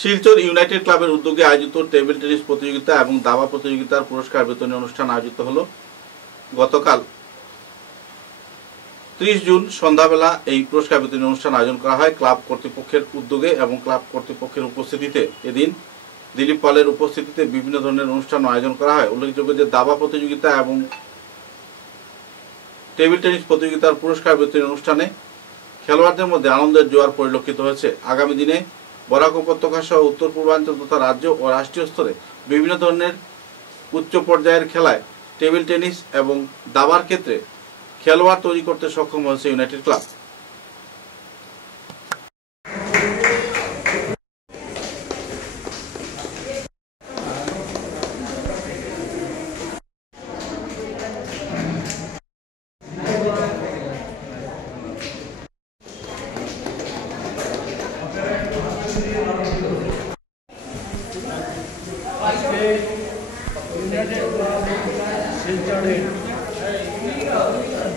Silchar United ক্লাবের উদ্যোগে আয়োজিত টেবিল টেনিস প্রতিযোগিতা এবং দাবা প্রতিযোগিতার পুরস্কার বিতরণী অনুষ্ঠান আয়োজিত হলো। গতকাল 30 জুন সন্ধ্যাবেলা এই পুরস্কার বিতরণী অনুষ্ঠান আয়োজন করা হয় ক্লাব কর্তৃপক্ষের উদ্যোগে এবং ক্লাব কর্তৃপক্ষের উপস্থিতিতে। এদিন দিলীপ পালের উপস্থিতিতে বিভিন্ন ধরনের অনুষ্ঠান আয়োজন করা হয়। উল্লেখযোগ্য যে দাবা প্রতিযোগিতা এবং টেবিল টেনিস প্রতিযোগিতার পুরস্কার বিতরণী অনুষ্ঠানে খেলোয়াড়দের মধ্যে আনন্দের জোয়ার পরিলক্ষিত হয়েছে। আগামী দিনে বরাক উপত্যকা সহ উত্তর পূর্বাঞ্চল তথা রাজ্য ও রাষ্ট্রীয় স্তরে বিভিন্ন ধরনের উচ্চ পর্যায়ের খেলায় টেবিল টেনিস এবং দাবার ক্ষেত্রে খেলোয়াড় তৈরি করতে সক্ষম হয়েছে ইউনাইটেড ক্লাব। শিলচরের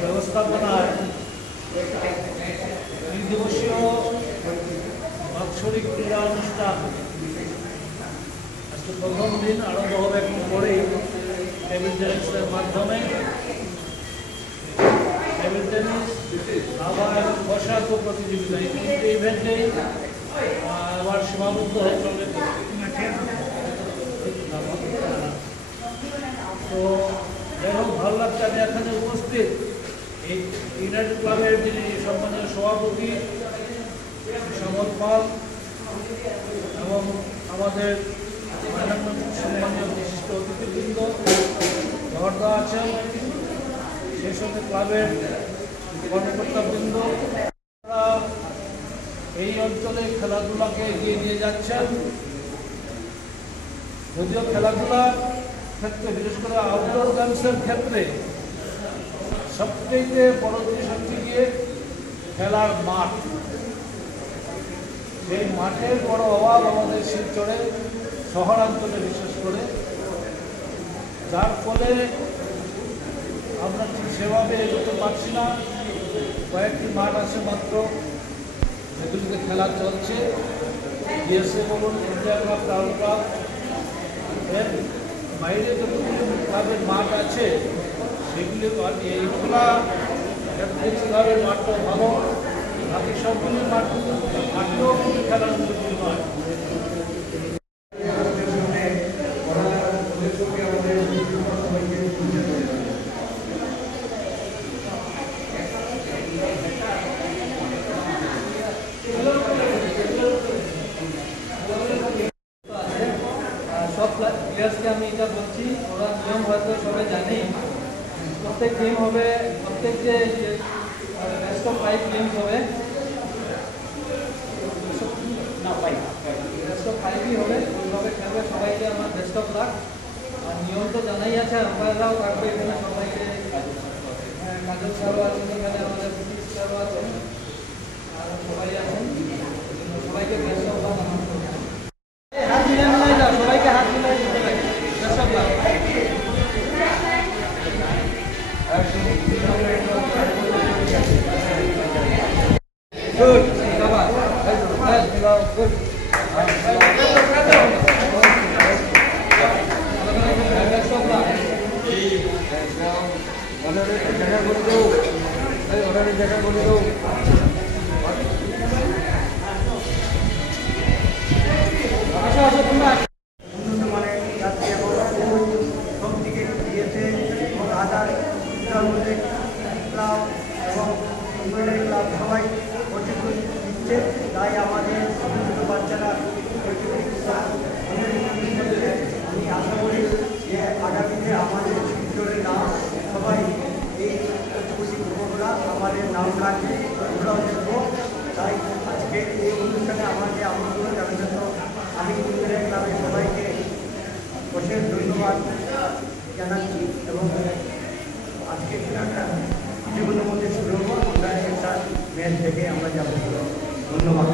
ব্যবস্থাপনায় ত্রিদিবসীয় বাৎসরিক ক্রীড়া অনুষ্ঠান আজকে প্রথম দিন আরম্ভ হবে একটু পরেই টেবিল টেনিসের মাধ্যমে। টেবিল টেনিস আবার এবং বসাকো প্রতিযোগিতা এই তিনটে ইভেন্টেই আবার সীমাবদ্ধ হয়ে চলে। তো যাই হোক, ভালো লাগছে আমি এখানে উপস্থিত এই ইউনাইটেড ক্লাবের যিনি সম্মানীয় সভাপতি সমর পাল এবং আমাদের সম্মানীয় বিশিষ্ট অতিথিবৃন্দ ঘরদা আছেন, সেই সঙ্গে ক্লাবের কর্মকর্তাবৃন্দ এই অঞ্চলে খেলাধুলাকে এগিয়ে নিয়ে যাচ্ছেন। যদিও খেলাধুলার ক্ষেত্রে বিশেষ করে আউটডোর গেমসের ক্ষেত্রে সবচেয়ে বড় জিনিস হচ্ছে গিয়ে খেলার মাঠ। সেই মাঠের বড় অভাব আমাদের শিলচরে শহরাঞ্চলে বিশেষ করে, যার ফলে আমরা ঠিক সেভাবে এগোতে পারছি না। কয়েকটি মাঠ আছে মাত্র, এগুলিতে খেলা চলছে। ডিএসএ বলুন, ইন্ডিয়া ক্লাব, টাউন ক্লাব, এর বাইরে যতগুলো ক্লাবের মাঠ আছে সেগুলি এইগুলা ক্লাবের মাঠটা ভালো, বাকি সবগুলি মাঠেও কোনো খেলার উপযোগী নয়। সব প্লেয়ার্সকে আমি এটা বলছি, ওরা নিয়ম হয়তো সবাই জানে। প্রত্যেক গেম হবে, প্রত্যেক যে বেস্ট অফ 5 গেমস হবে, না 5 বেস্ট অফ 5ই হবে, ওইভাবে খেলবে। সবাইকে আমার বেস্ট অফ লাক। আর নিয়ম তো জানাই আছে, আম্পায়াররাও থাকবে এখানে, সবাইকে কাজল স্যারও আছেন এখানে, আমাদের ব্রিটিশ স্যারও আছেন, আর সবাই আছেন। সবাইকে বেস্ট অফ লাক। হাত মিলাই যাও, সবাইকে হাত মিলাই দিতে লাগে। Best of luck. Good. Cover. Good. সবাই প্রশিক্ষণ দিচ্ছে, তাই আমাদের ছোটো ছোটো বাচ্চারা আমি আশা করি যে আগামীতে আমাদের শিলচরের নাম সবাই এই প্রশিক্ষকরা আমাদের নাম রাখবে, আমরাও দেখবো। তাই আজকে এই অনুষ্ঠানে আমাকে আমন্ত্রণ জানার জন্য আমি ইউনাইটেড ক্লাবের সবাইকে অশেষ ধন্যবাদ জানাচ্ছি। এবং আজকে খেলাটা কিছুগুলোর মধ্যে শুরু হবো, আমরা একটা ম্যাচ দেখে আমরা যাবো। ধন্যবাদ।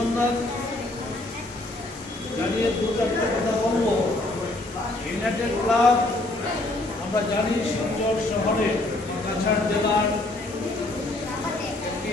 অভিনন্দন জানিয়ে দু চারটে কথা বলবো। ইউনাইটেড ক্লাব আমরা জানি শিলচর শহরে কাছাড় জেলার একটি